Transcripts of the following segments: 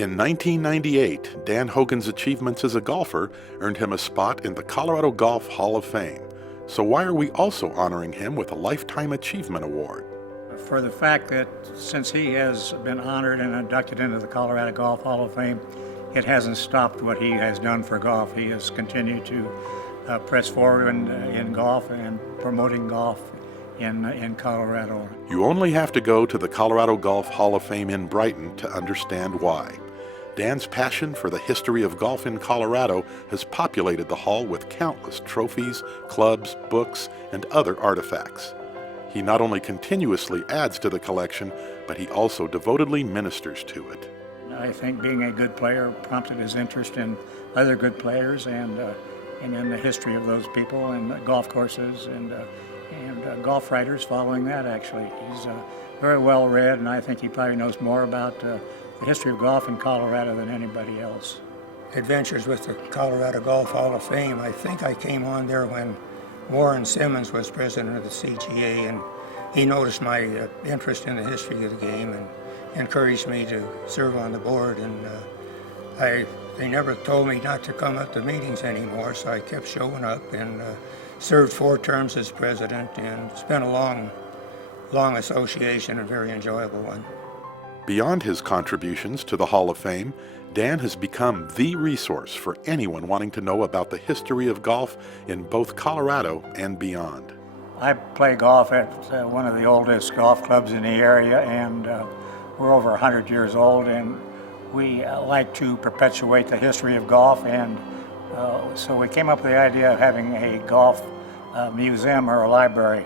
In 1998, Dan Hogan's achievements as a golfer earned him a spot in the Colorado Golf Hall of Fame. So why are we also honoring him with a Lifetime Achievement Award? For the fact that since he has been honored and inducted into the Colorado Golf Hall of Fame, it hasn't stopped what he has done for golf. He has continued to press forward in golf and promoting golf in Colorado. You only have to go to the Colorado Golf Hall of Fame in Brighton to understand why. Dan's passion for the history of golf in Colorado has populated the hall with countless trophies, clubs, books, and other artifacts. He not only continuously adds to the collection, but he also devotedly ministers to it. I think being a good player prompted his interest in other good players and in the history of those people and golf courses and golf writers following that, actually. He's very well read, and I think he probably knows more about the history of golf in Colorado than anybody else. Adventures with the Colorado Golf Hall of Fame. I think I came on there when Warren Simmons was president of the CGA, and he noticed my interest in the history of the game and encouraged me to serve on the board. And they never told me not to come up to meetings anymore, so I kept showing up and served 4 terms as president, and it's been a long association, a very enjoyable one. Beyond his contributions to the Hall of Fame, Dan has become the resource for anyone wanting to know about the history of golf in both Colorado and beyond. I play golf at one of the oldest golf clubs in the area, and we're over 100 years old, and we like to perpetuate the history of golf, and so we came up with the idea of having a golf museum or a library.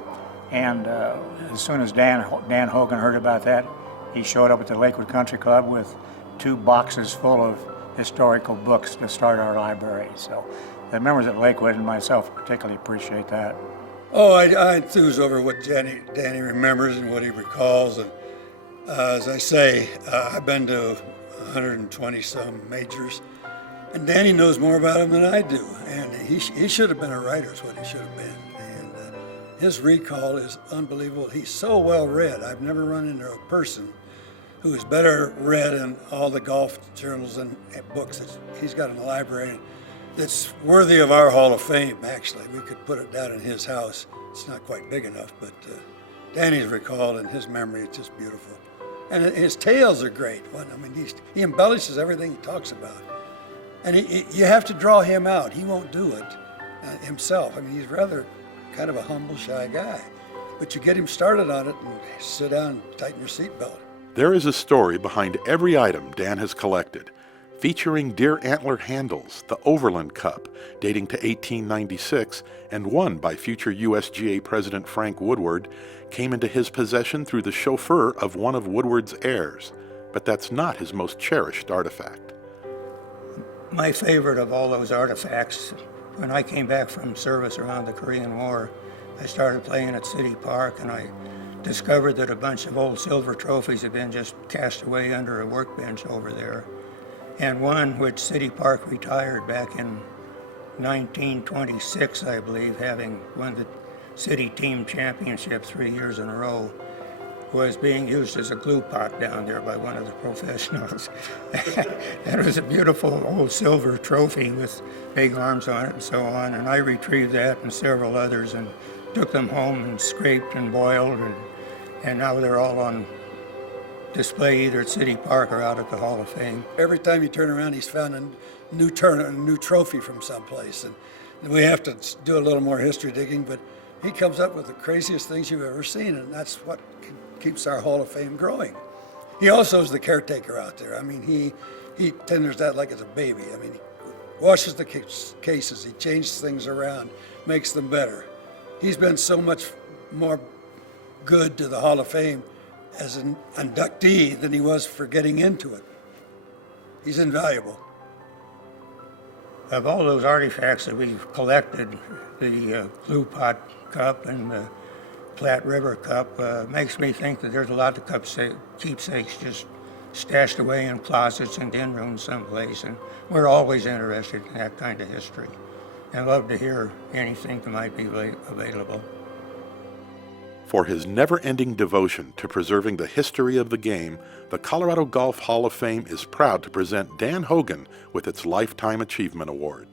And as soon as Dan Hogan heard about that, he showed up at the Lakewood Country Club with 2 boxes full of historical books to start our library. So the members at Lakewood and myself particularly appreciate that. Oh, I enthuse over what Danny remembers and what he recalls. And as I say, I've been to 120 some majors, and Danny knows more about them than I do. And he should have been a writer, is what he should have been. And his recall is unbelievable. He's so well read. I've never run into a person who is better read in all the golf journals and books that he's got in the library. That's worthy of our Hall of Fame, actually. We could put it down in his house. It's not quite big enough, but Danny's recall and his memory is just beautiful. And his tales are great. I mean, he embellishes everything he talks about. And you have to draw him out. He won't do it himself. I mean, he's rather kind of a humble, shy guy. But you get him started on it and sit down and tighten your seatbelt. There is a story behind every item Dan has collected, featuring deer antler handles, the Overland Cup, dating to 1896, and won by future USGA President Frank Woodward, came into his possession through the chauffeur of one of Woodward's heirs. But that's not his most cherished artifact. My favorite of all those artifacts, when I came back from service around the Korean War, I started playing at City Park, and I discovered that a bunch of old silver trophies had been just cast away under a workbench over there. And one which City Park retired back in 1926, I believe, having won the city team championship 3 years in a row, was being used as a glue pot down there by one of the professionals. That was a beautiful old silver trophy with big arms on it and so on, and I retrieved that and several others and took them home and scraped and boiled, and now they're all on display either at City Park or out at the Hall of Fame. Every time you turn around, he's found a new trophy from someplace. And we have to do a little more history digging, but he comes up with the craziest things you've ever seen, and that's what keeps our Hall of Fame growing. He also is the caretaker out there. I mean, he tenders that like it's a baby. I mean, he washes the cases, he changes things around, makes them better. He's been so much more good to the Hall of Fame as an inductee than he was for getting into it. He's invaluable. Of all those artifacts that we've collected, the Blue Pot Cup and the Platte River Cup makes me think that there's a lot of keepsakes just stashed away in closets and in rooms someplace, and we're always interested in that kind of history and love to hear anything that might be available. For his never-ending devotion to preserving the history of the game, the Colorado Golf Hall of Fame is proud to present Dan Hogan with its Lifetime Achievement Award.